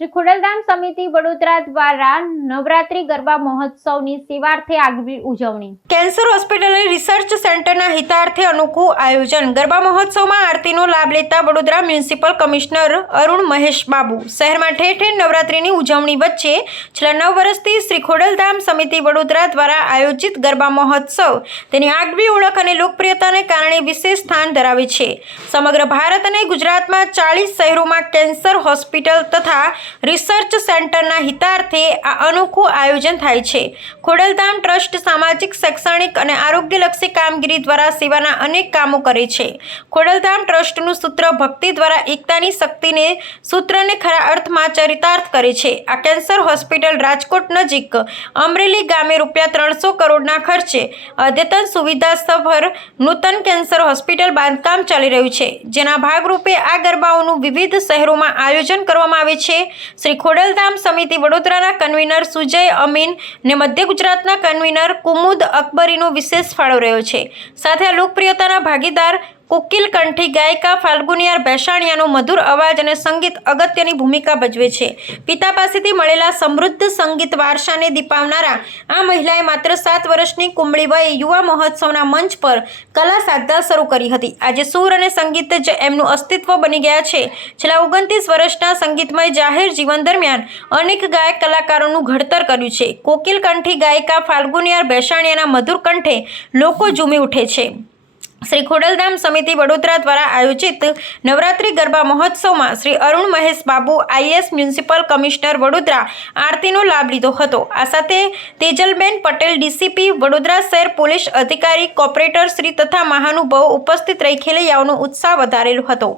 શ્રી ખોડલધામ સમિતિ વડોદરા દ્વારા નવરાત્રી ગરબા મહોત્સવની સેવાર્થે આગવી ઉજવણી. કેન્સર હોસ્પિટલ રિસર્ચ સેન્ટરના હિતાર્થે અનુકૂળ આયોજન. ગરબા મહોત્સવમાં આરતીનો લાભ લેતા વડોદરા મ્યુનિસિપલ કમિશનર અરુણ મહેશ બાબુ. શહેરમાં ઠેર ઠેર નવરાત્રીની ઉજવણી વચ્ચે છેલ્લા નવ વર્ષથી શ્રી ખોડલધામ સમિતિ વડોદરા દ્વારા આયોજિત ગરબા મહોત્સવ. તેની આગવી ઓળખ અને લોકપ્રિયતાને કારણે વિશેષ સ્થાન ધરાવે છે. સમગ્ર ભારત અને ગુજરાતમાં ચાલીસ શહેરોમાં કેન્સર હોસ્પિટલ તથા રિસર્ચ સેન્ટરના હિતાર્થે આ અનોખું આયોજન થાય છે. ખોડલધામ ટ્રસ્ટ સામાજિક, શૈક્ષણિક અને આરોગ્યલક્ષી કામગીરી દ્વારા સેવાના અનેક કામો કરે છે. ખોડલધામ ટ્રસ્ટનું સૂત્ર ભક્તિ દ્વારા એકતાની શક્તિને સૂત્રને ખરા અર્થમાં ચરિતાર્થ કરે છે. આ કેન્સર હોસ્પિટલ રાજકોટ નજીક અમરેલી ગામે રૂપિયા ત્રણસો કરોડના ખર્ચે અદ્યતન સુવિધા સભર નૂતન કેન્સર હોસ્પિટલ બાંધકામ ચાલી રહ્યું છે. જેના ભાગરૂપે આ ગરબાઓનું વિવિધ શહેરોમાં આયોજન કરવામાં આવે છે. શ્રી ખોડલધામ સમિતિ વડોદરાના કન્વીનર સુજય અમીન ને મધ્ય ગુજરાતના કન્વીનર કુમુદ અકબરીનો વિશેષ ફાળો રહ્યો છે. સાથે આ લોકપ્રિયતાના ભાગીદાર કોકિલ કંઠી ગાયિકા ફાલ્ગુનિયાર બેસાણિયાનો મધુર અવાજ અને સંગીત અગત્યની ભૂમિકા ભજવે છે. પિતા પાસેથી મળેલા સમૃદ્ધ સંગીત વારસાને દીપાવનારા આ મહિલાએ માત્ર સાત વર્ષની કુંબળી વયે યુવા મહોત્સવના મંચ પર કલા સાધના શરૂ કરી હતી. આજે સૂર અને સંગીત જ એમનું અસ્તિત્વ બની ગયા છે. છેલ્લા ઓગણત્રીસ વર્ષના સંગીતમય જાહેર જીવન દરમિયાન અનેક ગાયક કલાકારોનું ઘડતર કર્યું છે. કોકિલ કંઠી ગાયિકા ફાલ્ગુનિયાર બેસાણિયાના મધુર કંઠે લોકો ઝૂમી ઉઠે છે. શ્રી ખોડલધામ સમિતિ વડોદરા દ્વારા આયોજિત નવરાત્રિ ગરબા મહોત્સવમાં Shri Arun Mahesh Babu IAS municipal commissioner Vadodara આરતીનો લાભ લીધો હતો. આ સાથે તેજલબેન પટેલ, ડીસીપી વડોદરા શહેર પોલીસ અધિકારી કોર્પોરેટર શ્રી તથા મહાનુભાવો ઉપસ્થિત રહી ખેલૈયાઓનો ઉત્સાહ વધારેલો હતો.